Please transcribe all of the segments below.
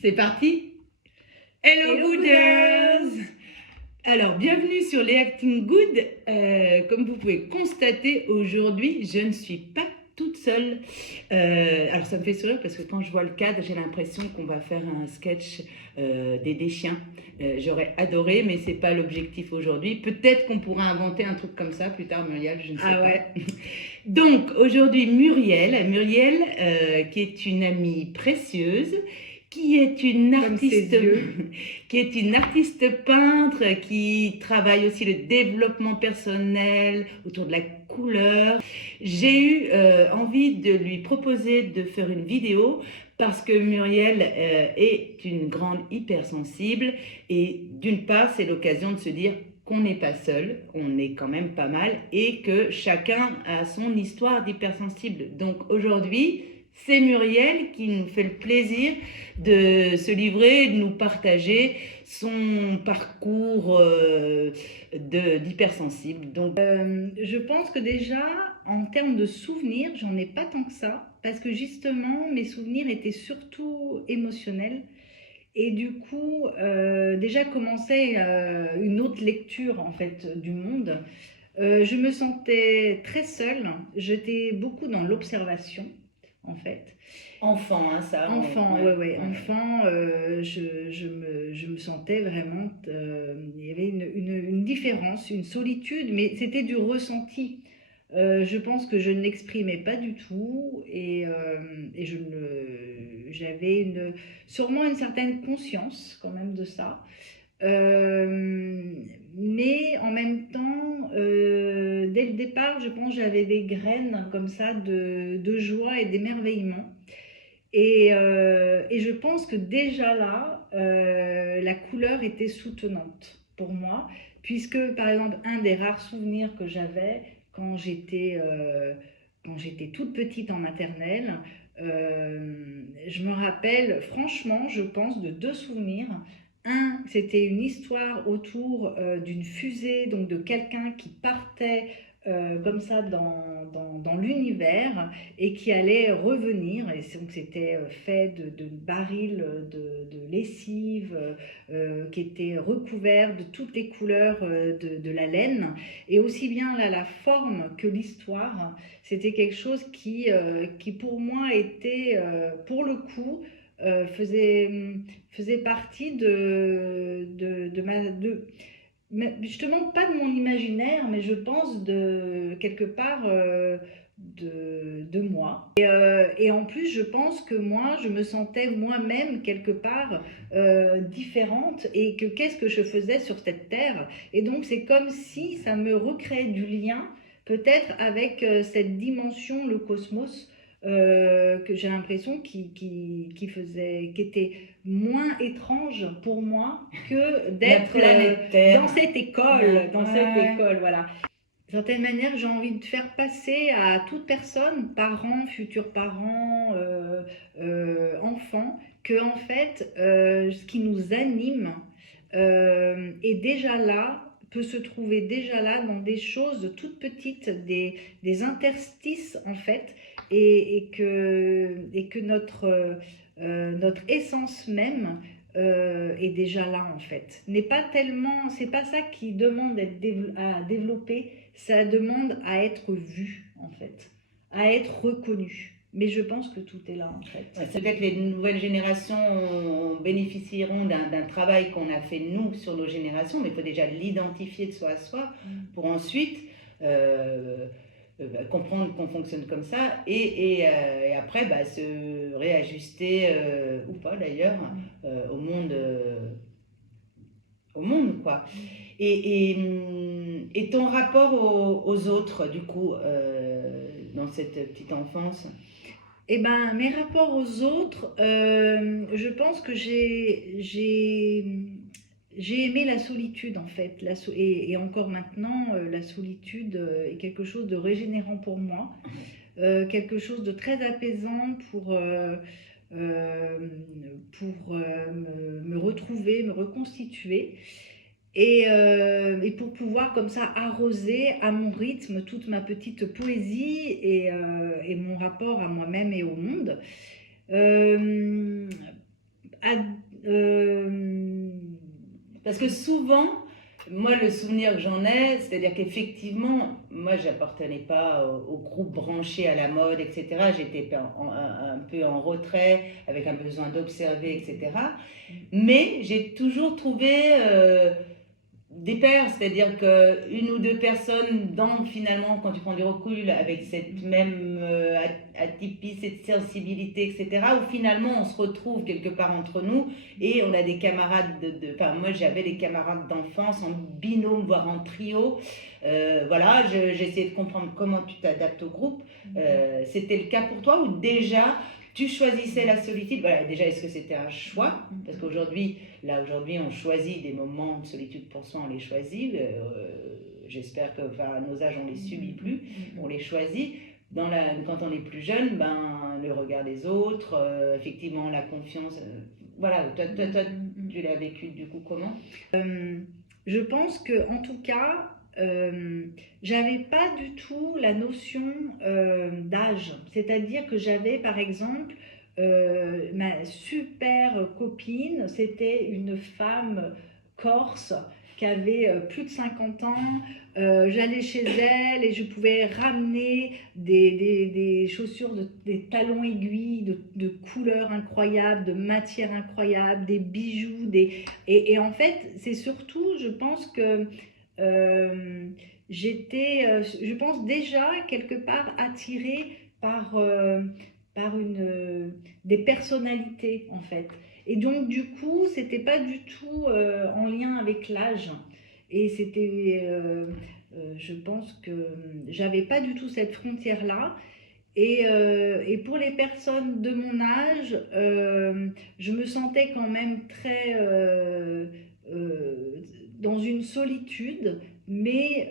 C'est parti. Hello, Hello Gooders. Alors, bienvenue sur les Acting Good. Comme vous pouvez constater, aujourd'hui, je ne suis pas toute seule. Alors, ça me fait sourire parce que quand je vois le cadre, j'ai l'impression qu'on va faire un sketch des chiens. J'aurais adoré, mais c'est pas l'objectif aujourd'hui. Peut-être qu'on pourra inventer un truc comme ça plus tard, Muriel, je ne sais pas. Ouais. Donc, aujourd'hui, Muriel, qui est une amie précieuse, qui est une artiste, qui est une artiste peintre, qui travaille aussi le développement personnel autour de la couleur. J'ai eu envie de lui proposer de faire une vidéo parce que Muriel est une grande hypersensible et d'une part, c'est l'occasion de se dire qu'on n'est pas seul, on est quand même pas mal et que chacun a son histoire d'hypersensible. Donc aujourd'hui, c'est Muriel qui nous fait le plaisir de se livrer, de nous partager son parcours d'hypersensible. Donc, Je pense que déjà, en termes de souvenirs, j'en ai pas tant que ça, parce que justement, mes souvenirs étaient surtout émotionnels. Et du coup, déjà commençait une autre lecture en fait du monde. Je me sentais très seule. J'étais beaucoup dans l'observation, en fait. enfant, hein, ça. Enfant, ouais. Enfant, je me sentais vraiment. Il y avait une différence, une solitude, mais c'était du ressenti. Je pense que je ne l'exprimais pas du tout et j'avais sûrement une certaine conscience quand même de ça. Mais en même temps, dès le départ, je pense que j'avais des graines comme ça de joie et d'émerveillement. Et je pense que déjà là, la couleur était soutenante pour moi, puisque par exemple, un des rares souvenirs que j'avais quand j'étais toute petite en maternelle, je me rappelle franchement, je pense, de deux souvenirs. Un, c'était une histoire autour d'une fusée, donc de quelqu'un qui partait comme ça dans l'univers et qui allait revenir. Et donc c'était fait de barils de lessive qui étaient recouverts de toutes les couleurs de la laine. Et aussi bien là, la forme que l'histoire, c'était quelque chose qui pour moi était, pour le coup, faisait partie justement pas de mon imaginaire, mais je pense de quelque part de moi. Et en plus, je pense que moi, je me sentais moi-même quelque part différente et que qu'est-ce que je faisais sur cette terre. Et donc, c'est comme si ça me recréait du lien, peut-être avec cette dimension, le cosmos, que j'ai l'impression qui était moins étrange pour moi que d'être dans cette école, voilà. D'une certaine manière, j'ai envie de faire passer à toute personne, parents, futurs parents, enfants, que en fait, ce qui nous anime est déjà là, peut se trouver déjà là dans des choses toutes petites, des interstices en fait, et que notre essence même est déjà là en fait. C'est pas ça qui demande à développer, ça demande à être vu en fait, à être reconnu. Mais je pense que tout est là en fait. Ouais, c'est peut-être les nouvelles générations bénéficieront d'un travail qu'on a fait nous sur nos générations, mais il faut déjà l'identifier de soi à soi pour ensuite comprendre qu'on fonctionne comme ça et après se réajuster ou pas d'ailleurs au monde quoi. Et ton rapport aux autres du coup dans cette petite enfance? Eh ben, mes rapports aux autres, je pense que j'ai aimé la solitude en fait, et encore maintenant, la solitude est quelque chose de régénérant pour moi, quelque chose de très apaisant euh, me retrouver, me reconstituer. Et pour pouvoir comme ça arroser à mon rythme toute ma petite poésie et mon rapport à moi-même et au monde. Parce que souvent, moi, le souvenir que j'en ai, c'est-à-dire qu'effectivement, moi, j'appartenais pas au groupe branché à la mode, etc. J'étais un peu en retrait, avec un besoin d'observer, etc. Mais j'ai toujours trouvé des pairs, c'est-à-dire qu'une ou deux personnes, finalement, quand tu prends du recul, avec cette même atypie, cette sensibilité, etc., où finalement on se retrouve quelque part entre nous et on a des camarades enfin, moi j'avais des camarades d'enfance en binôme, voire en trio. Voilà, j'essayais de comprendre comment tu t'adaptes au groupe. C'était le cas pour toi ou déjà tu choisissais la solitude? Voilà, déjà, est-ce que c'était un choix? Parce qu'aujourd'hui, on choisit des moments de solitude pour soi, on les choisit. J'espère que, enfin, à nos âges, on les subit plus, on les choisit. Quand on est plus jeune, le regard des autres, effectivement, la confiance. Voilà, toi, tu l'as vécu du coup comment? Je pense que, en tout cas, j'avais pas du tout la notion d'âge. C'est-à-dire que j'avais, par exemple, ma super copine, c'était une femme corse qui avait plus de 50 ans. J'allais chez elle et je pouvais ramener des chaussures, des talons aiguilles de couleurs incroyables, de matières incroyables, des bijoux. Et en fait, c'est surtout, je pense que j'étais, je pense déjà quelque part attirée par des personnalités en fait. Et donc du coup, c'était pas du tout en lien avec l'âge. Et c'était, je pense que j'avais pas du tout cette frontière-là. Et pour les personnes de mon âge, je me sentais quand même très dans une solitude, mais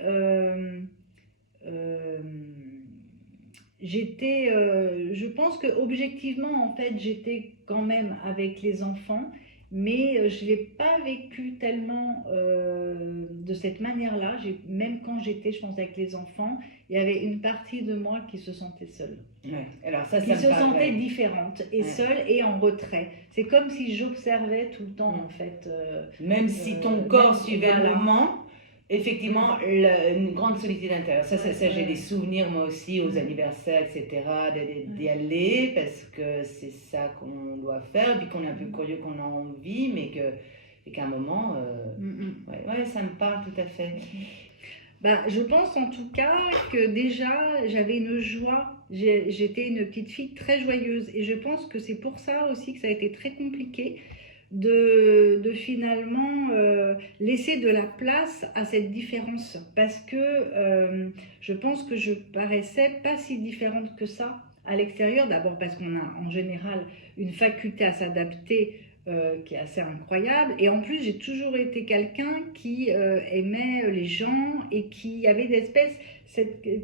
je pense que objectivement, en fait, j'étais quand même avec les enfants, mais je ne l'ai pas vécu tellement de cette manière-là. Même quand j'étais, je pense, avec les enfants, il y avait une partie de moi qui se sentait seule. Ouais. Alors ça qui se sentait différente et seule et en retrait. C'est comme si j'observais tout le temps, en fait. Même si ton corps suivait le moment, effectivement, une grande solitude intérieure. Ça, j'ai des souvenirs, moi aussi, aux anniversaires, etc., d'y aller, parce que c'est ça qu'on doit faire, puis qu'on est un peu curieux, qu'on a envie, mais qu'à un moment, ouais, ça me parle tout à fait. Je pense en tout cas que déjà, j'avais une joie. J'étais une petite fille très joyeuse. Et je pense que c'est pour ça aussi que ça a été très compliqué de finalement laisser de la place à cette différence. Parce que je pense que je paraissais pas si différente que ça à l'extérieur. D'abord parce qu'on a en général une faculté à s'adapter qui est assez incroyable. Et en plus, j'ai toujours été quelqu'un qui aimait les gens et qui avait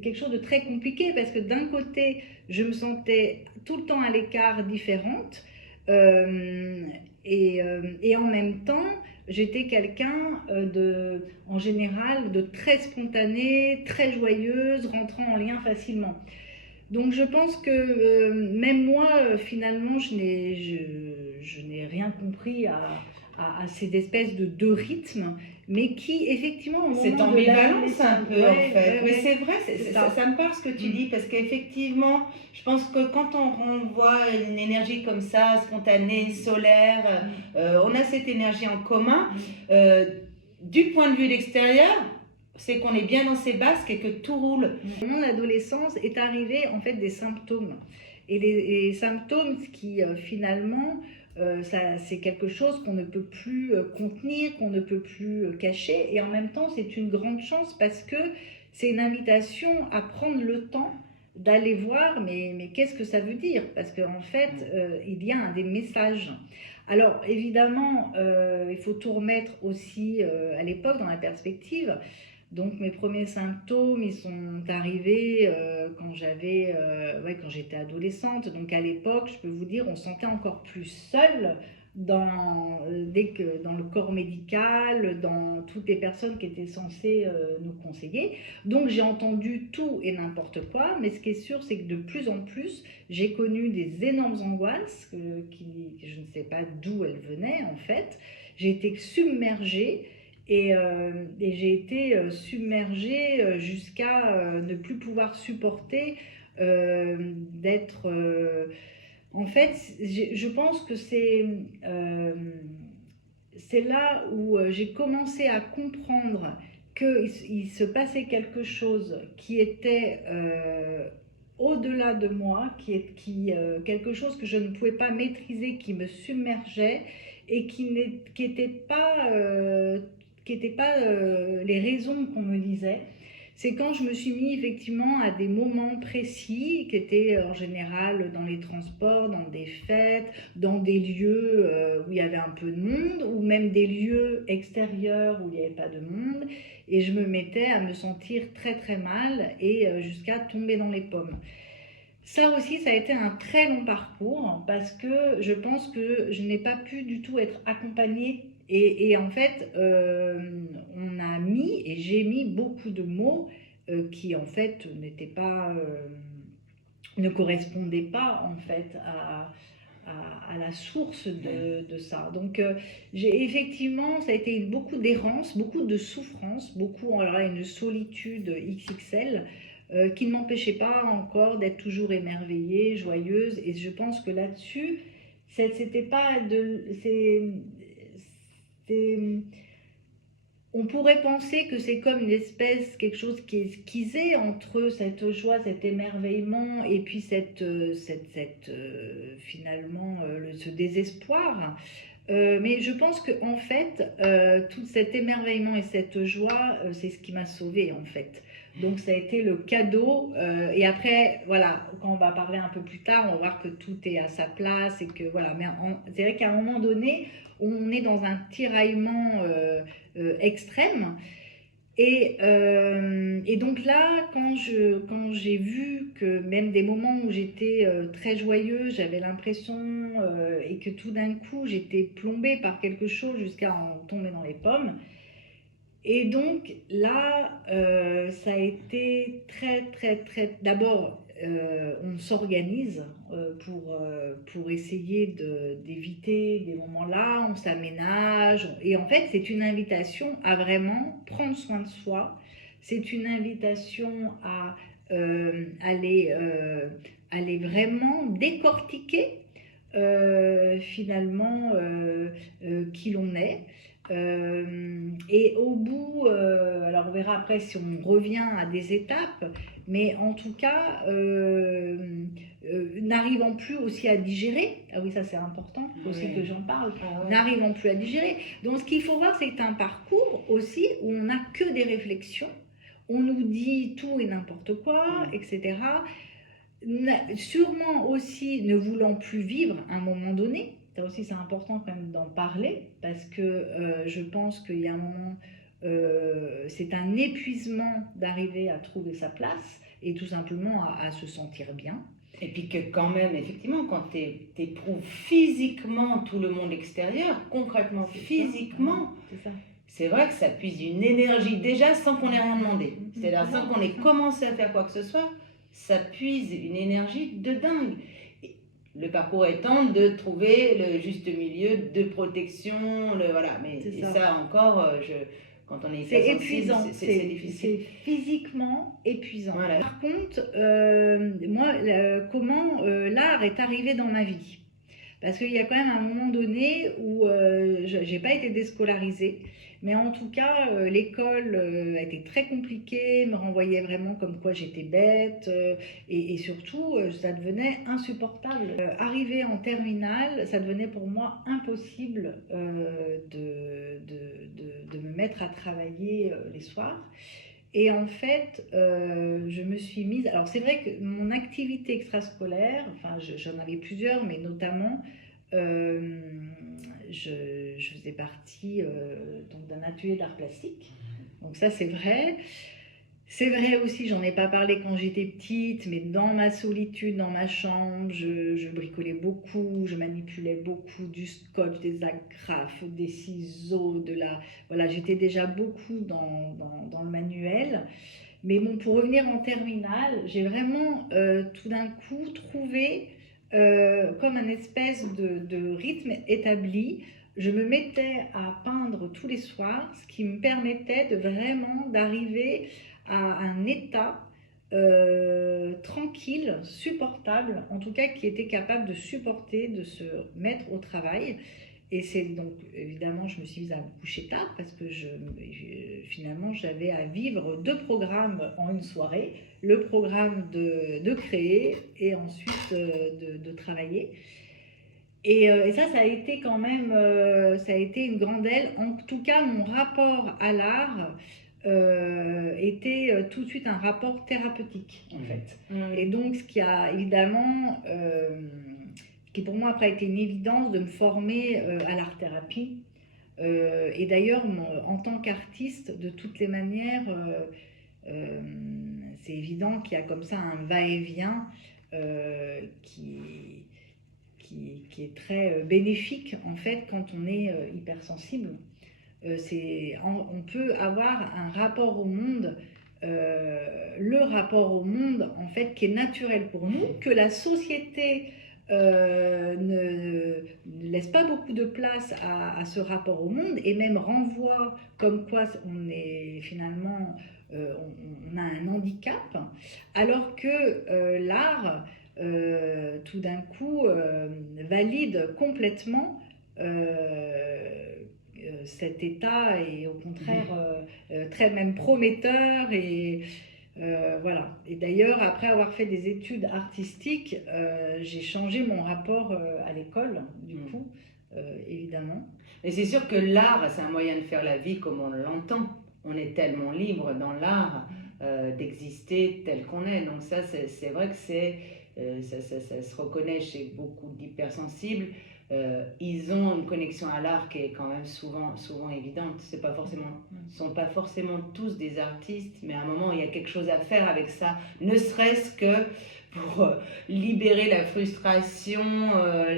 quelque chose de très compliqué parce que d'un côté, je me sentais tout le temps à l'écart, différente. Et en même temps, j'étais quelqu'un en général de très spontanée, très joyeuse, rentrant en lien facilement. Donc je pense que même moi, finalement, je n'ai rien compris à ces espèces de deux rythmes, mais qui, effectivement, au moment c'est ambivalence un peu, en fait. Mais c'est vrai, ça me parle ce que tu dis, parce qu'effectivement, je pense que quand on voit une énergie comme ça, spontanée, solaire, on a cette énergie en commun. Du point de vue de l'extérieur, c'est qu'on est bien dans ses basques et que tout roule. Mon adolescence est arrivée en fait des symptômes. Et les symptômes qui finalement, c'est quelque chose qu'on ne peut plus contenir, qu'on ne peut plus cacher. Et en même temps, c'est une grande chance parce que c'est une invitation à prendre le temps d'aller voir, mais qu'est-ce que ça veut dire? Parce qu'en fait, il y a des messages. Alors évidemment, il faut tout remettre aussi à l'époque dans la perspective. Donc mes premiers symptômes, ils sont arrivés quand quand j'étais adolescente. Donc à l'époque, je peux vous dire, on se sentait encore plus seul dans le corps médical, dans toutes les personnes qui étaient censées nous conseiller. Donc j'ai entendu tout et n'importe quoi, mais ce qui est sûr, c'est que de plus en plus, j'ai connu des énormes angoisses je ne sais pas d'où elles venaient en fait. J'ai été submergée. Et j'ai été submergée jusqu'à ne plus pouvoir supporter d'être... en fait, je pense que c'est là où j'ai commencé à comprendre qu'il se passait quelque chose qui était au-delà de moi, quelque chose que je ne pouvais pas maîtriser, qui me submergeait et qui n'était pas les raisons qu'on me disait. C'est quand je me suis mis effectivement à des moments précis qui étaient en général dans les transports, dans des fêtes, dans des lieux où il y avait un peu de monde, ou même des lieux extérieurs où il n'y avait pas de monde, et je me mettais à me sentir très très mal et jusqu'à tomber dans les pommes. Ça aussi, ça a été un très long parcours parce que je pense que je n'ai pas pu du tout être accompagnée. Et en fait, on a mis et j'ai mis beaucoup de mots qui en fait ne correspondaient pas en fait à la source de ça. Donc j'ai effectivement, ça a été beaucoup d'errance, beaucoup de souffrance, alors là, une solitude XXL qui ne m'empêchait pas encore d'être toujours émerveillée, joyeuse. Et je pense que là-dessus, c'était pas de... On pourrait penser que c'est comme une espèce, quelque chose qui est esquissé entre cette joie, cet émerveillement et puis finalement ce désespoir. Mais je pense que en fait, tout cet émerveillement et cette joie, c'est ce qui m'a sauvée en fait. Donc ça a été le cadeau. Et après, voilà, quand on va parler un peu plus tard, on va voir que tout est à sa place et que voilà. Mais c'est vrai qu'à un moment donné, on est dans un tiraillement extrême. Et donc là, quand j'ai vu que même des moments où j'étais très joyeuse, j'avais l'impression et que tout d'un coup j'étais plombée par quelque chose jusqu'à en tomber dans les pommes. Et donc là, ça a été très, très, très... D'abord, on s'organise pour essayer d'éviter des moments-là, on s'aménage. Et en fait, c'est une invitation à vraiment prendre soin de soi. C'est une invitation à aller vraiment décortiquer finalement qui l'on est. Et au bout, alors on verra après si on revient à des étapes, mais en tout cas, n'arrivant plus aussi à digérer, ah oui ça c'est important aussi que j'en parle, n'arrivant plus à digérer. Donc ce qu'il faut voir c'est un parcours aussi où on n'a que des réflexions, on nous dit tout et n'importe quoi, etc. Sûrement aussi ne voulant plus vivre à un moment donné. Ça aussi c'est important quand même d'en parler parce que je pense qu'il y a un moment, c'est un épuisement d'arriver à trouver sa place et tout simplement à se sentir bien. Et puis que quand même, effectivement, quand tu éprouves physiquement tout le monde extérieur, concrètement, physiquement, c'est vrai que ça puise une énergie déjà sans qu'on ait rien demandé. C'est-à-dire sans qu'on ait commencé à faire quoi que ce soit, ça puise une énergie de dingue. Et le parcours étant de trouver le juste milieu de protection, voilà. Mais ça encore, quand on est c'est épuisant, c'est difficile. C'est physiquement épuisant. Voilà. Par contre, moi, comment l'art est arrivé dans ma vie? Parce qu'il y a quand même un moment donné où j'ai pas été déscolarisée, mais en tout cas, l'école a été très compliquée, me renvoyait vraiment comme quoi j'étais bête, et surtout, ça devenait insupportable. Arrivé en terminale, ça devenait pour moi impossible de me mettre à travailler les soirs. Et en fait, je me suis mise... Alors c'est vrai que mon activité extrascolaire, enfin j'en avais plusieurs, mais notamment, je faisais partie donc d'un atelier d'art plastique. Donc ça, c'est vrai. C'est vrai aussi, j'en ai pas parlé quand j'étais petite, mais dans ma solitude, dans ma chambre, je bricolais beaucoup, je manipulais beaucoup du scotch, des agrafes, des ciseaux, Voilà, j'étais déjà beaucoup dans le manuel. Mais bon, pour revenir en terminale, j'ai vraiment tout d'un coup trouvé comme un espèce de rythme établi. Je me mettais à peindre tous les soirs, ce qui me permettait d'arriver à un état tranquille, supportable, en tout cas qui était capable de supporter, de se mettre au travail. Et c'est donc, évidemment, je me suis mise à me coucher tard parce que finalement, j'avais à vivre 2 programmes en une soirée. Le programme de créer et ensuite de travailler. Et ça a été quand même, ça a été une grande aile. En tout cas, mon rapport à l'art était tout de suite un rapport thérapeutique, en fait. Et donc, ce qui a évidemment, qui pour moi après a été une évidence de me former à l'art-thérapie. Et d'ailleurs, en tant qu'artiste, de toutes les manières, c'est évident qu'il y a comme ça un va-et-vient qui est très bénéfique en fait quand on est hypersensible. On peut avoir un rapport au monde, le rapport au monde en fait qui est naturel pour nous, que la société ne laisse pas beaucoup de place à ce rapport au monde et même renvoie comme quoi on est finalement on a un handicap, alors que l'art tout d'un coup valide complètement cet état et au contraire très même prometteur voilà. Et d'ailleurs, après avoir fait des études artistiques, j'ai changé mon rapport à l'école, du coup, évidemment. Et c'est sûr que l'art, c'est un moyen de faire la vie comme on l'entend. On est tellement libre dans l'art d'exister tel qu'on est. Donc ça, c'est vrai que ça se reconnaît chez beaucoup d'hypersensibles. Ils ont une connexion à l'art qui est quand même souvent évidente. Ce ne sont pas forcément tous des artistes, mais à un moment, il y a quelque chose à faire avec ça. Ne serait-ce que pour libérer la frustration,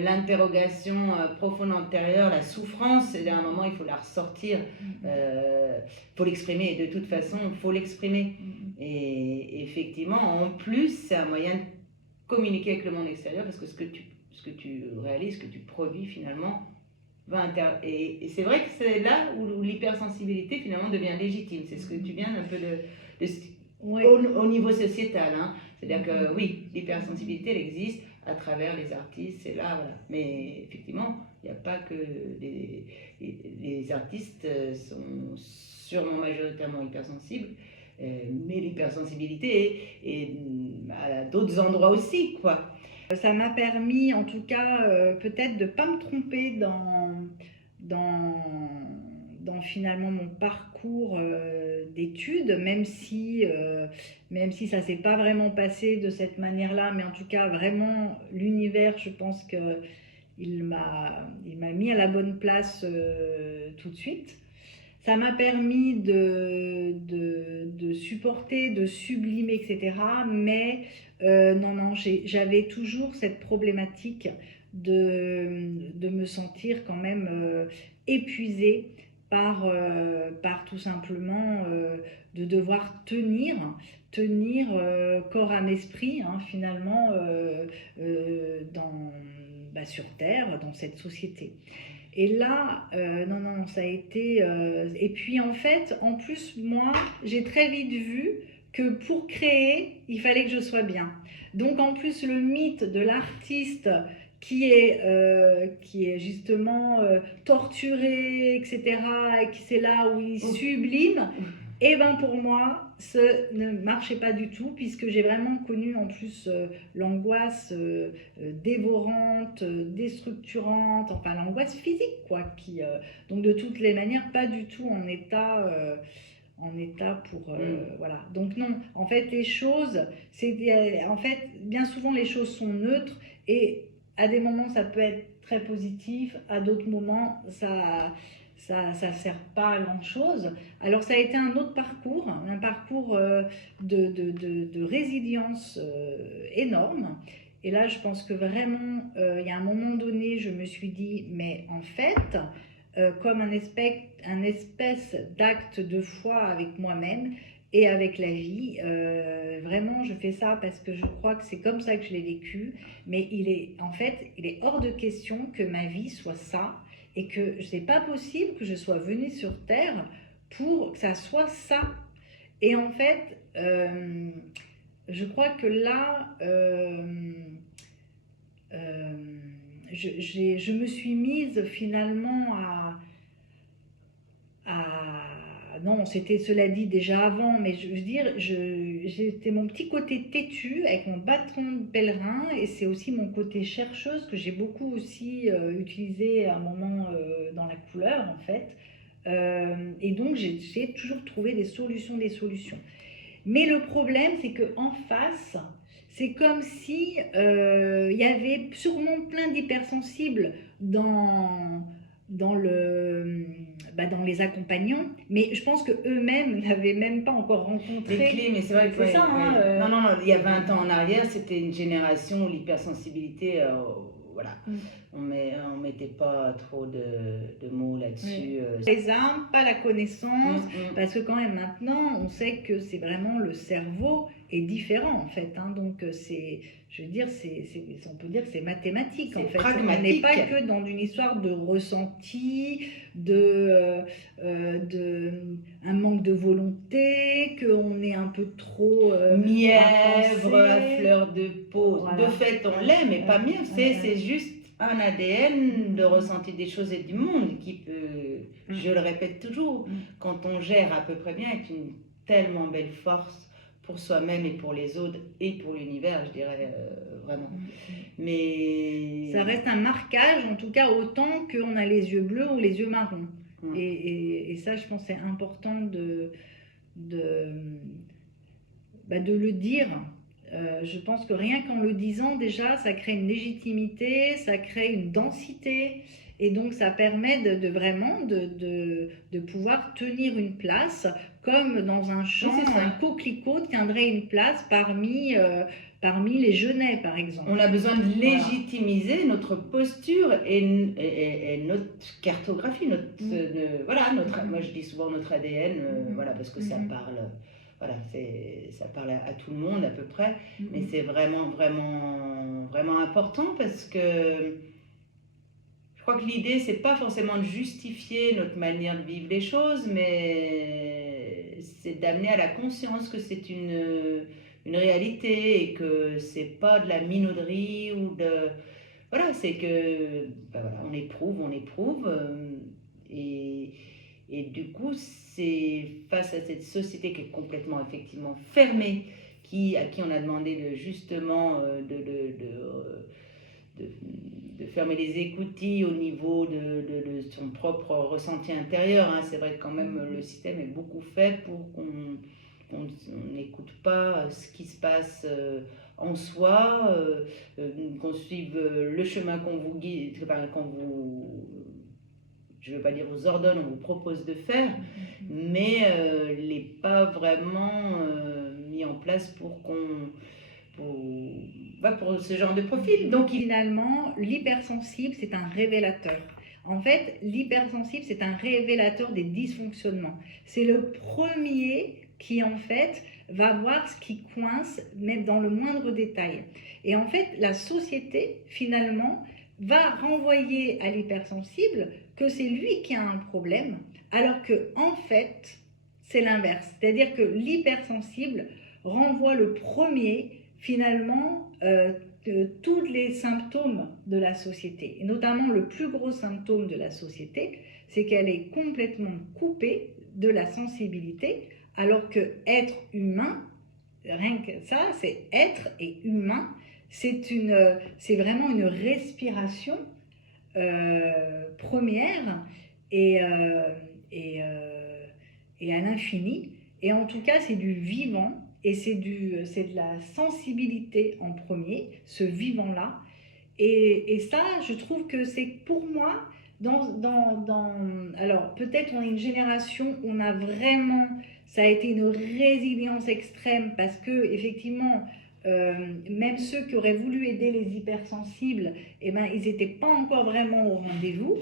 l'interrogation profonde antérieure, la souffrance. Et à un moment, il faut la ressortir. Il faut l'exprimer. De toute façon, il faut l'exprimer. Et effectivement, en plus, c'est un moyen de communiquer avec le monde extérieur parce que ce que tu réalises, ce que tu produis finalement, et c'est vrai que c'est là où l'hypersensibilité finalement devient légitime. C'est ce que tu viens un peu au niveau sociétal. Hein. C'est-à-dire que oui, l'hypersensibilité, elle existe à travers les artistes, c'est là, voilà. Mais effectivement, il n'y a pas que les artistes sont sûrement majoritairement hypersensibles, mais l'hypersensibilité est à d'autres endroits aussi, quoi. Ça m'a permis, en tout cas, peut-être de ne pas me tromper dans finalement mon parcours d'études, même si ça ne s'est pas vraiment passé de cette manière-là, mais en tout cas, vraiment, l'univers, je pense qu'il m'a mis à la bonne place tout de suite. Ça m'a permis de supporter, de sublimer, etc. Mais non, j'avais toujours cette problématique de me sentir quand même épuisée par tout simplement de devoir tenir corps, âme, esprit, hein, finalement, sur Terre, dans cette société. Et là, non, ça a été... Et puis en fait, en plus, moi, j'ai très vite vu que pour créer, il fallait que je sois bien. Donc en plus, le mythe de l'artiste qui est justement torturé, etc., et qui c'est là où il sublime, et ben pour moi, ça ne marchait pas du tout, puisque j'ai vraiment connu en plus l'angoisse dévorante, déstructurante, enfin l'angoisse physique, quoi, donc de toutes les manières, pas du tout en état pour voilà. Donc non, en fait les choses, en fait bien souvent les choses sont neutres, et à des moments ça peut être très positif, à d'autres moments ça sert pas à grand-chose. Alors ça a été un autre parcours, un parcours de résilience énorme. Et là, je pense que vraiment, il y a un moment donné, je me suis dit, mais en fait, comme un espèce d'acte de foi avec moi-même et avec la vie, vraiment, je fais ça parce que je crois que c'est comme ça que je l'ai vécu. Mais il est hors de question que ma vie soit ça et que c'est pas possible que je sois venue sur Terre pour que ça soit ça. Et en fait, je crois que là, je me suis mise finalement non, c'était cela dit déjà avant, mais je veux dire, j'étais mon petit côté têtu avec mon bâton de pèlerin, et c'est aussi mon côté chercheuse que j'ai beaucoup aussi utilisé à un moment dans la couleur en fait. Et donc j'ai toujours trouvé des solutions. Mais le problème, c'est qu'en face, c'est comme si il y avait sûrement plein d'hypersensibles dans les accompagnants, mais je pense qu'eux-mêmes n'avaient même pas encore rencontré. Les clés, mais c'est vrai que C'est ça, hein, non, il y a 20 ans en arrière, c'était une génération où l'hypersensibilité, voilà, on mettait pas trop de mots là-dessus. Les armes, pas la connaissance, parce que quand même maintenant, on sait que c'est vraiment le cerveau est différent en fait, hein, donc je veux dire, on peut dire que c'est mathématique en fait. Pragmatique. On n'est pas que dans une histoire de ressenti, un manque de volonté, qu'on est un peu trop mièvre, à fleur de peau. Voilà. De fait, on l'aime, mais pas mieux. C'est juste un ADN de ressenti des choses et du monde qui peut, je le répète toujours, quand on gère à peu près bien, est une tellement belle force pour soi-même et pour les autres et pour l'univers, je dirais vraiment. Mais ça reste un marquage, en tout cas autant qu'on a les yeux bleus ou les yeux marrons. Et ça, je pense, c'est important de le dire. Je pense que rien qu'en le disant, déjà, ça crée une légitimité, ça crée une densité, et donc ça permet de vraiment de pouvoir tenir une place, comme dans un champ, un coquelicot tiendrait une place parmi les genêts, par exemple. On a besoin de légitimiser notre posture et notre cartographie, moi je dis souvent notre ADN, voilà, parce que ça parle. Voilà, ça parle à tout le monde à peu près, mais c'est vraiment, vraiment, vraiment important parce que je crois que l'idée, c'est pas forcément de justifier notre manière de vivre les choses, mais c'est d'amener à la conscience que c'est une réalité et que c'est pas de la minauderie ou de... Voilà, c'est que, on éprouve, et du coup, c'est face à cette société qui est complètement, effectivement, fermée, à qui on a demandé de fermer les écoutilles au niveau de son propre ressenti intérieur. Hein. C'est vrai que quand même, le système est beaucoup fait pour qu'on n'écoute pas ce qui se passe en soi, qu'on suive le chemin qu'on vous guide, je ne veux pas dire vous ordonne, on vous propose de faire, mais n'est pas vraiment mis en place pour ce genre de profil. Donc finalement, l'hypersensible, c'est un révélateur. En fait, l'hypersensible, c'est un révélateur des dysfonctionnements. C'est le premier qui, en fait, va voir ce qui coince, même dans le moindre détail. Et en fait, la société, finalement, va renvoyer à l'hypersensible que c'est lui qui a un problème, alors que en fait, c'est l'inverse. C'est-à-dire que l'hypersensible renvoie le premier, finalement, tous les symptômes de la société. Et notamment, le plus gros symptôme de la société, c'est qu'elle est complètement coupée de la sensibilité, alors que être humain, rien que ça, c'est être et humain, c'est vraiment une respiration première et à l'infini. Et en tout cas, c'est du vivant et c'est de la sensibilité en premier, ce vivant-là. Et ça, je trouve que c'est pour moi Alors, peut-être on est une génération où on a vraiment, ça a été une résilience extrême parce que, effectivement, même ceux qui auraient voulu aider les hypersensibles, eh ben, ils n'étaient pas encore vraiment au rendez-vous.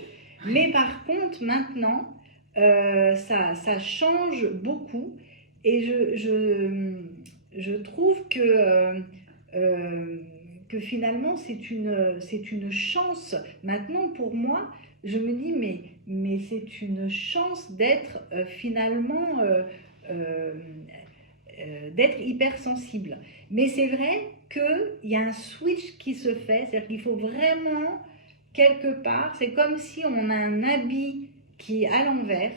Mais par contre, maintenant, ça change beaucoup et je trouve que finalement, c'est une chance. Maintenant, pour moi, je me dis, mais c'est une chance d'être finalement d'être hypersensible. Mais c'est vrai qu'il y a un switch qui se fait, c'est-à-dire qu'il faut vraiment, quelque part, c'est comme si on a un habit qui est à l'envers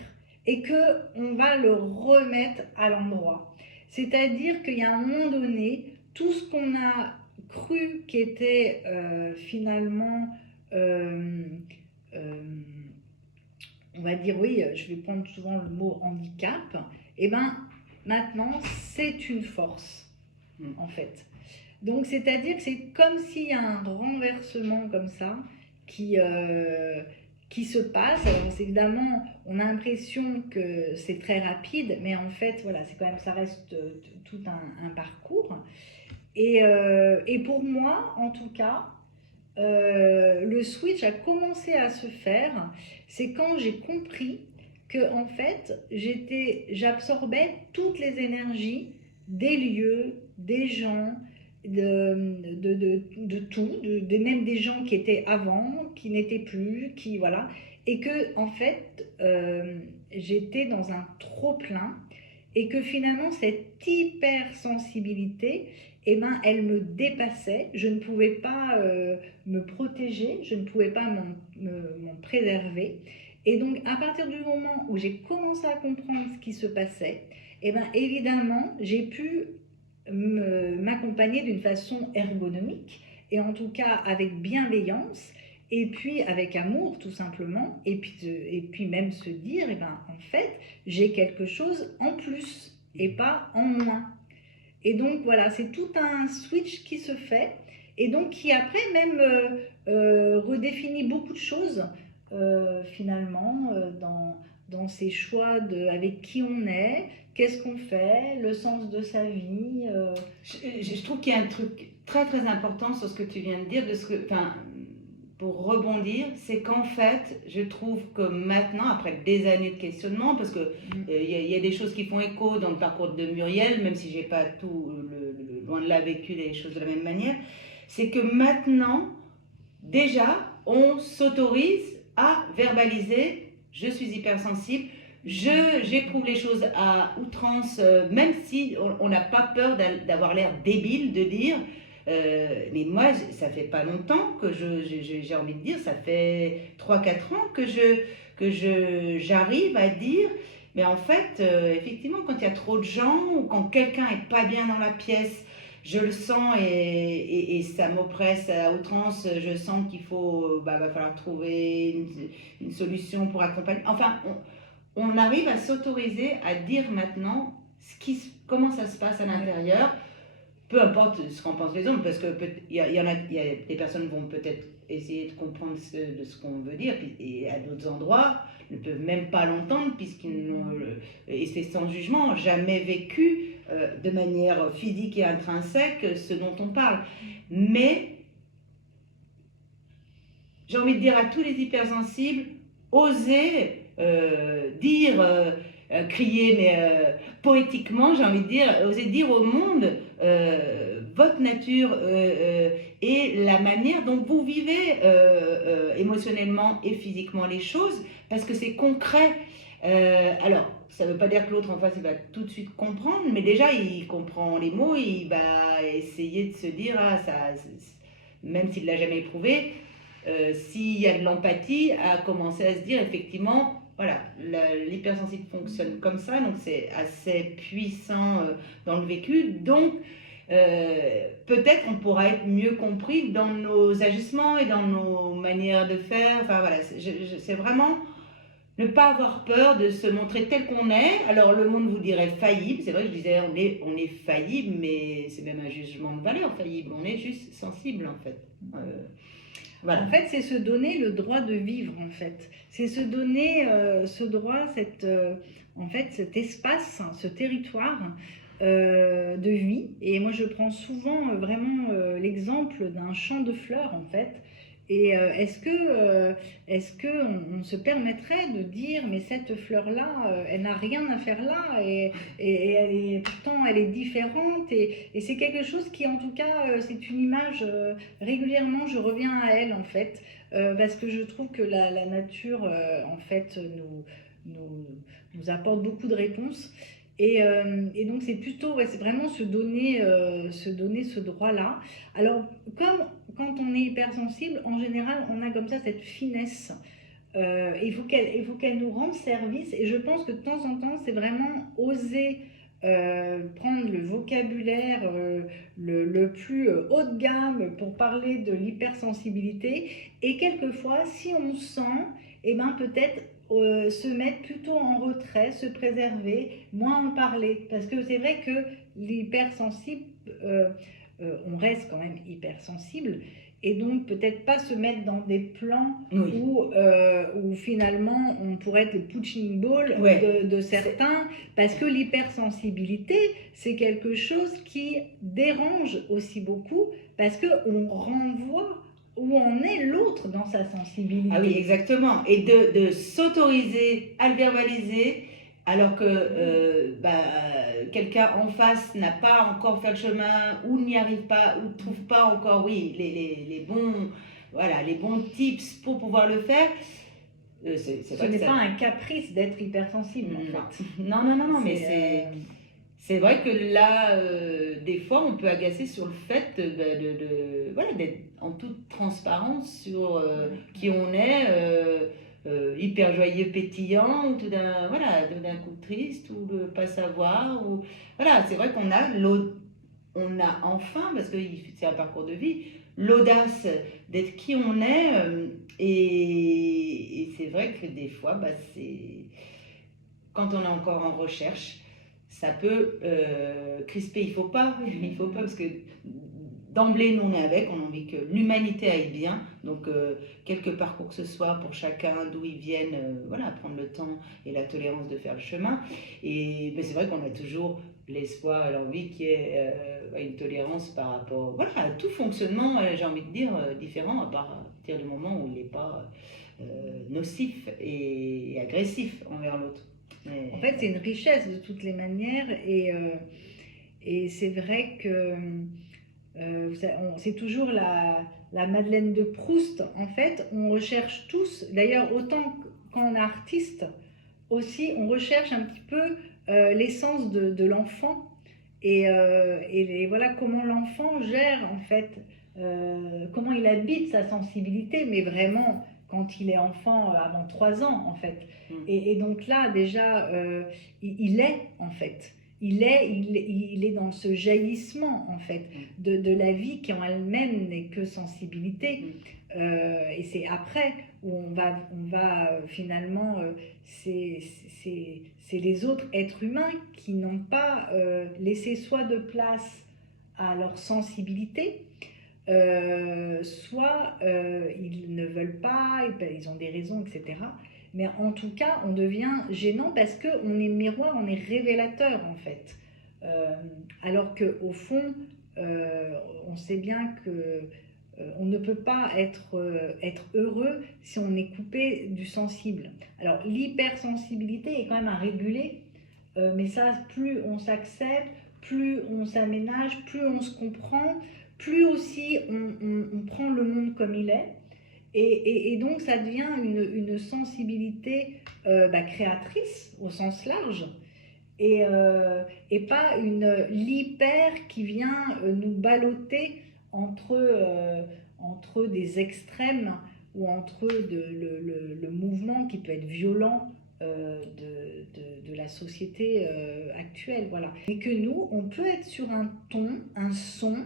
et qu'on va le remettre à l'endroit. C'est-à-dire qu'il y a un moment donné, tout ce qu'on a cru qui était finalement, on va dire, oui, je vais prendre souvent le mot handicap, et bien maintenant c'est une force en fait. Donc c'est-à-dire que c'est comme s'il y a un renversement comme ça qui se passe. Alors évidemment, on a l'impression que c'est très rapide, mais en fait, voilà, c'est quand même, ça reste tout un parcours. Et pour moi, en tout cas, le switch a commencé à se faire, c'est quand j'ai compris que en fait, j'absorbais toutes les énergies des lieux, des gens, de tout, même des gens qui étaient avant, qui n'étaient plus, qui voilà, et que en fait, j'étais dans un trop plein, et que finalement cette hypersensibilité, eh ben, elle me dépassait. Je ne pouvais pas me protéger, je ne pouvais pas m'en préserver. Et donc, à partir du moment où j'ai commencé à comprendre ce qui se passait, eh ben, évidemment, j'ai pu m'accompagner d'une façon ergonomique, et en tout cas avec bienveillance, et puis avec amour tout simplement, et puis même se dire, eh ben, en fait, j'ai quelque chose en plus, et pas en moins. Et donc voilà, c'est tout un switch qui se fait, et donc qui après même redéfinit beaucoup de choses finalement dans ses choix avec qui on est, qu'est-ce qu'on fait, le sens de sa vie. Je trouve qu'il y a un truc très très important sur ce que tu viens de dire, pour rebondir, c'est qu'en fait, je trouve que maintenant, après des années de questionnement, parce que y a des choses qui font écho dans le parcours de Muriel, même si j'ai pas tout, loin de là, vécu les choses de la même manière, c'est que maintenant, déjà, on s'autorise à verbaliser « je suis hypersensible », j'éprouve les choses à outrance, même si on n'a pas peur d'avoir l'air débile de dire mais moi, ça fait pas longtemps que j'ai envie de dire, ça fait 3-4 ans que j'arrive à dire, mais en fait, effectivement, quand il y a trop de gens ou quand quelqu'un est pas bien dans la pièce, je le sens et ça m'oppresse à outrance, je sens qu'il va falloir trouver une solution pour accompagner. Enfin, on arrive à s'autoriser à dire maintenant comment ça se passe à l'intérieur, peu importe ce qu'en pensent les autres, parce que y a des personnes qui vont peut-être essayer de comprendre de ce qu'on veut dire, et à d'autres endroits ne peuvent même pas l'entendre, puisqu'ils n'ont, et c'est sans jugement, jamais vécu de manière physique et intrinsèque ce dont on parle. Mais j'ai envie de dire à tous les hypersensibles, osez dire, crier, mais poétiquement, j'ai envie de dire, osez dire au monde votre nature et la manière dont vous vivez émotionnellement et physiquement les choses, parce que c'est concret. Alors, ça ne veut pas dire que l'autre en face il va tout de suite comprendre, mais déjà il comprend les mots, il va essayer de se dire, même s'il ne l'a jamais éprouvé, s'il y a de l'empathie, à commencer à se dire effectivement, voilà, l'hypersensible fonctionne comme ça, donc c'est assez puissant dans le vécu, donc peut-être on pourra être mieux compris dans nos agissements et dans nos manières de faire. Enfin voilà, c'est vraiment ne pas avoir peur de se montrer tel qu'on est. Alors le monde vous dirait faillible, c'est vrai que je disais on est faillible, mais c'est même un jugement de valeur faillible, on est juste sensible en fait. Voilà. En fait, c'est se donner le droit de vivre, en fait. C'est se donner ce droit, en fait, cet espace, ce territoire de vie. Et moi, je prends souvent vraiment l'exemple d'un champ de fleurs, en fait. Et est-ce que on se permettrait de dire, mais cette fleur-là, elle n'a rien à faire là, et pourtant elle est différente, et c'est quelque chose qui, en tout cas, c'est une image, régulièrement je reviens à elle, en fait, parce que je trouve que la nature, en fait, nous apporte beaucoup de réponses. Et donc c'est plutôt, ouais, c'est vraiment se donner ce droit-là. Alors, comme quand on est hypersensible, en général, on a comme ça cette finesse. Il faut qu'elle nous rende service. Et je pense que de temps en temps, c'est vraiment oser prendre le vocabulaire le plus haut de gamme pour parler de l'hypersensibilité. Et quelquefois, si on sent, eh ben, peut-être se mettre plutôt en retrait, se préserver, moins en parler. Parce que c'est vrai que l'hypersensible, on reste quand même hypersensible, et donc peut-être pas se mettre dans des plans où finalement on pourrait être le punching ball de certains, parce que l'hypersensibilité, c'est quelque chose qui dérange aussi beaucoup, parce qu'on renvoie où en est l'autre dans sa sensibilité. Ah oui, exactement. Et de s'autoriser à le verbaliser, alors que quelqu'un en face n'a pas encore fait le chemin, ou n'y arrive pas, ou ne trouve pas encore, les bons tips pour pouvoir le faire. Ce n'est pas un caprice d'être hypersensible, en fait. Non, mais c'est vrai que là, des fois, on peut agacer sur le fait d'être en toute transparence sur qui on est, hyper joyeux, pétillant, ou tout d'un coup triste, ou de pas savoir. Voilà, c'est vrai qu'on a enfin, parce que c'est un parcours de vie, l'audace d'être qui on est. Et c'est vrai que des fois, quand on est encore en recherche, ça peut crisper. Il faut pas parce que d'emblée, nous on est avec, on a envie que l'humanité aille bien, donc quelque parcours que ce soit pour chacun, d'où ils viennent, prendre le temps et la tolérance de faire le chemin. Et c'est vrai qu'on a toujours l'espoir et l'envie qu'il y ait une tolérance par rapport à tout fonctionnement, j'ai envie de dire, différent, à partir du moment où il n'est pas nocif et agressif envers l'autre. En fait, c'est une richesse de toutes les manières, et c'est vrai que c'est toujours la Madeleine de Proust. En fait, on recherche tous, d'ailleurs autant quand on est artiste, aussi on recherche un petit peu l'essence de l'enfant, et voilà comment l'enfant gère, en fait, comment il habite sa sensibilité, mais vraiment quand il est enfant, avant 3 ans, en fait. Et donc là, déjà, il est, en fait. Il est dans ce jaillissement, en fait, de la vie qui en elle-même n'est que sensibilité. Et c'est après où on va finalement, c'est les autres êtres humains qui n'ont pas laissé soit de place à leur sensibilité, soit ils ne veulent pas, ils ont des raisons, etc. Mais en tout cas, on devient gênant parce qu'on est miroir, on est révélateur, en fait. Alors qu'au fond, on sait bien que on ne peut pas être heureux si on est coupé du sensible. Alors l'hypersensibilité est quand même à réguler, mais ça, plus on s'accepte, plus on s'aménage, plus on se comprend, plus aussi on prend le monde comme il est. Et donc ça devient une sensibilité créatrice au sens large, et pas l'hyper qui vient nous balloter entre des extrêmes, ou entre le mouvement qui peut être violent de la société actuelle. Voilà. Et que nous, on peut être sur un ton, un son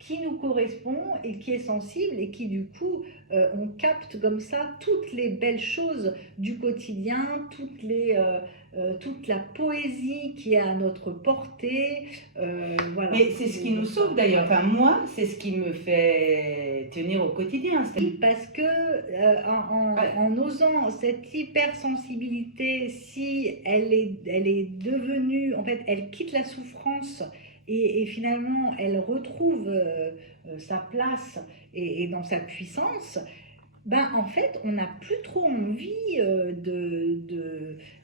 qui nous correspond et qui est sensible et qui du coup on capte comme ça toutes les belles choses du quotidien, toute la poésie qui est à notre portée. Voilà. Mais c'est ce qui nous sauve d'ailleurs. Enfin, moi, c'est ce qui me fait tenir au quotidien. Oui, parce que en osant cette hypersensibilité, si elle est devenue, en fait, elle quitte la souffrance et finalement elle retrouve sa place et dans sa puissance, ben en fait on n'a plus trop envie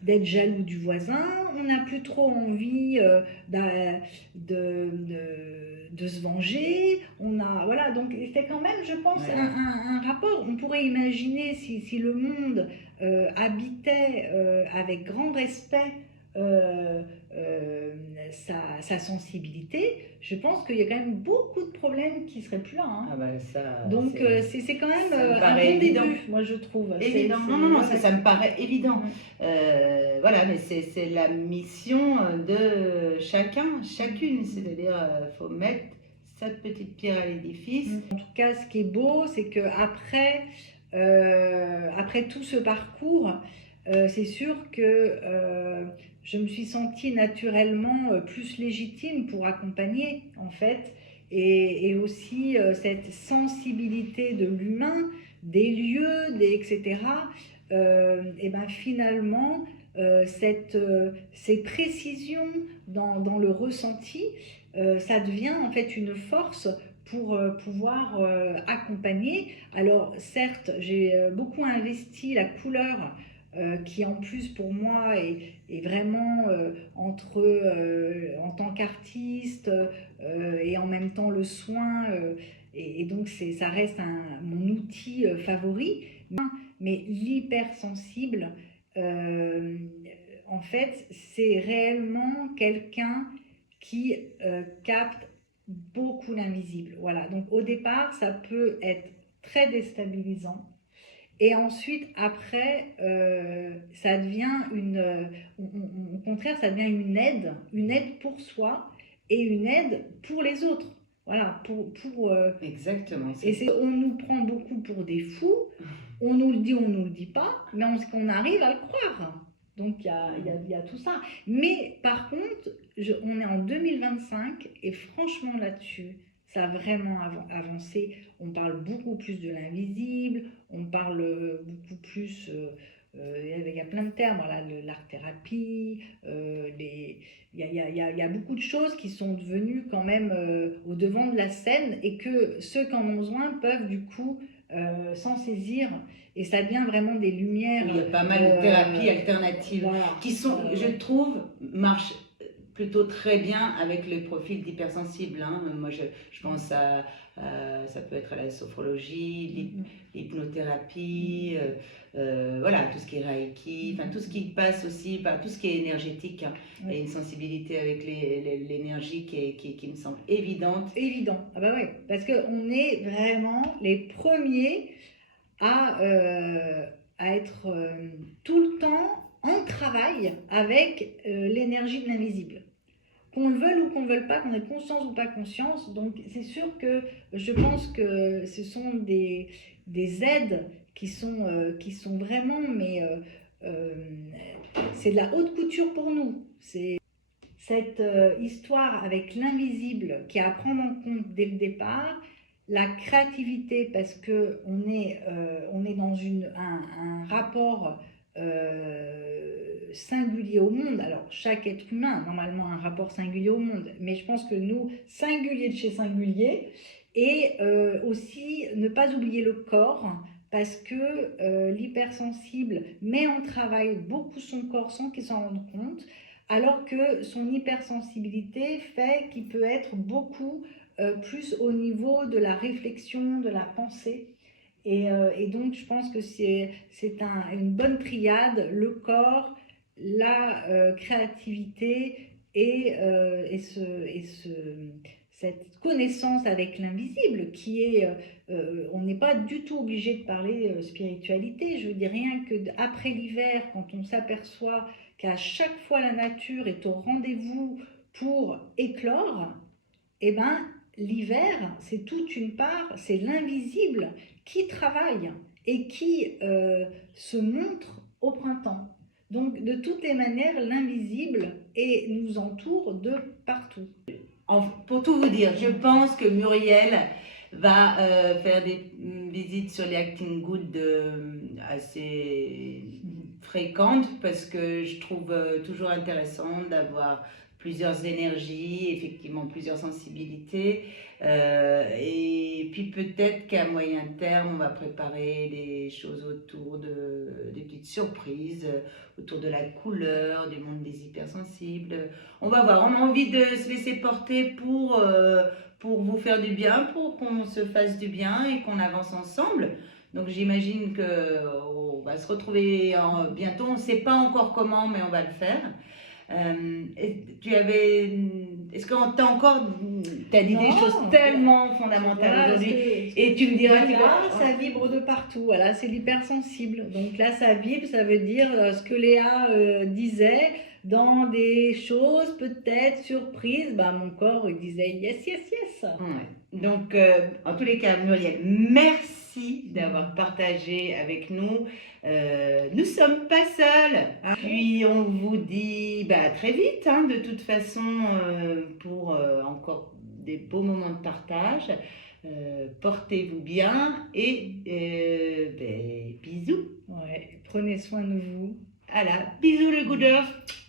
d'être jaloux du voisin, on n'a plus trop envie de se venger, voilà, donc c'est quand même, je pense, Ouais. un rapport. On pourrait imaginer si le monde habitait avec grand respect sa sensibilité, je pense qu'il y a quand même beaucoup de problèmes qui seraient plus là. Hein. Ah bah ça, donc c'est quand même un bon évident. Début, moi je trouve. Évident. Non, ça me paraît évident. Voilà, mais c'est la mission de chacun, chacune. C'est-à-dire, faut mettre sa petite pierre à l'édifice. En tout cas, ce qui est beau, c'est qu'après après tout ce parcours, c'est sûr que je me suis sentie naturellement plus légitime pour accompagner, en fait, et aussi cette sensibilité de l'humain, des lieux, etc. Et ben finalement, ces précisions dans le ressenti, ça devient en fait une force pour pouvoir accompagner. Alors certes, j'ai beaucoup investi la couleur qui en plus pour moi est vraiment en tant qu'artiste et en même temps le soin, et donc ça reste mon outil favori. Mais l'hypersensible, en fait, c'est réellement quelqu'un qui capte beaucoup l'invisible. Voilà, donc au départ, ça peut être très déstabilisant. Et ensuite, après, ça devient au contraire, ça devient une aide pour soi et une aide pour les autres. Voilà, Exactement. Et on nous prend beaucoup pour des fous, on nous le dit, on nous le dit pas, mais on arrive à le croire. Donc il y a tout ça. Mais par contre, on est en 2025 et franchement là-dessus, ça a vraiment avancé. On parle beaucoup plus de l'invisible, on parle beaucoup plus, il y a plein de termes, voilà, l'art-thérapie, il y a beaucoup de choses qui sont devenues quand même au devant de la scène et que ceux qui en ont besoin peuvent du coup s'en saisir. Et ça devient vraiment des lumières. Il y a pas mal de thérapies alternatives qui sont, je trouve, marchent plutôt très bien avec le profil d'hypersensible. Hein. Moi, je pense à ça peut être la sophrologie, l'hypnothérapie, voilà, tout ce qui est Reiki, enfin tout ce qui passe aussi par tout ce qui est énergétique. Hein. Il y a une sensibilité avec l'énergie qui me semble évidente. Évident, ah bah ouais, parce qu'on est vraiment les premiers à être tout le temps en travail avec l'énergie de l'invisible. Qu'on le veuille ou qu'on ne le veuille pas, qu'on ait conscience ou pas conscience. Donc c'est sûr que je pense que ce sont des aides qui sont vraiment, mais c'est de la haute couture pour nous. C'est cette histoire avec l'invisible qui est à prendre en compte dès le départ. La créativité, parce qu'on est dans un rapport singulier au monde. Alors, chaque être humain a normalement un rapport singulier au monde, mais je pense que nous, singulier de chez singulier, et aussi ne pas oublier le corps, parce que l'hypersensible met en travail beaucoup son corps sans qu'il s'en rende compte, alors que son hypersensibilité fait qu'il peut être beaucoup plus au niveau de la réflexion, de la pensée. Et donc, je pense que c'est une bonne triade, le corps, la créativité et cette connaissance avec l'invisible qui est... on n'est pas du tout obligé de parler spiritualité. Je veux dire, rien qu'après l'hiver, quand on s'aperçoit qu'à chaque fois la nature est au rendez-vous pour éclore, eh ben, l'hiver, c'est toute une part, c'est l'invisible qui travaille et qui se montre au printemps. Donc, de toutes les manières, l'invisible nous entoure de partout. Pour tout vous dire, je pense que Muriel va faire des visites sur les Acting Good assez fréquentes parce que je trouve toujours intéressant d'avoir plusieurs énergies, effectivement plusieurs sensibilités. Et puis peut-être qu'à moyen terme, on va préparer des choses autour des petites surprises, autour de la couleur, du monde des hypersensibles. On va voir, on a envie de se laisser porter pour vous faire du bien, pour qu'on se fasse du bien et qu'on avance ensemble. Donc j'imagine qu'on va se retrouver bientôt, on ne sait pas encore comment, mais on va le faire. Est-ce que t'as dit des choses tellement fondamentales aujourd'hui et tu me diras ça vibre de partout, voilà, c'est l'hypersensible. Donc là, ça vibre, ça veut dire ce que Léa disait, dans des choses peut-être surprises, mon corps il disait yes, yes, yes. Ouais. Donc, en tous les cas, Muriel, merci d'avoir partagé avec nous. Nous sommes pas seuls. Hein. Puis on vous dit à très vite, hein, de toute façon, pour encore des beaux moments de partage. Portez-vous bien et bisous. Ouais, prenez soin de vous. Voilà, bisous le good earth.